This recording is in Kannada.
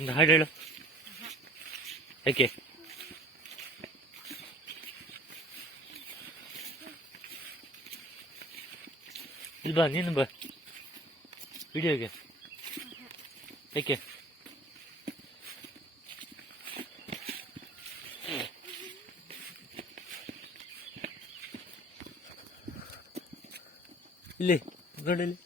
ಒಂದು ಹಾಡು ಹೇಳು. ಯಾಕೆ? ಇಲ್ಲಿ ಬಾ, ನೀನು ಬಾ ವಿಡಿಯೋಗೆ. ಯಾಕೆ? ಇಲ್ಲಿ ನೋಡಲಿ.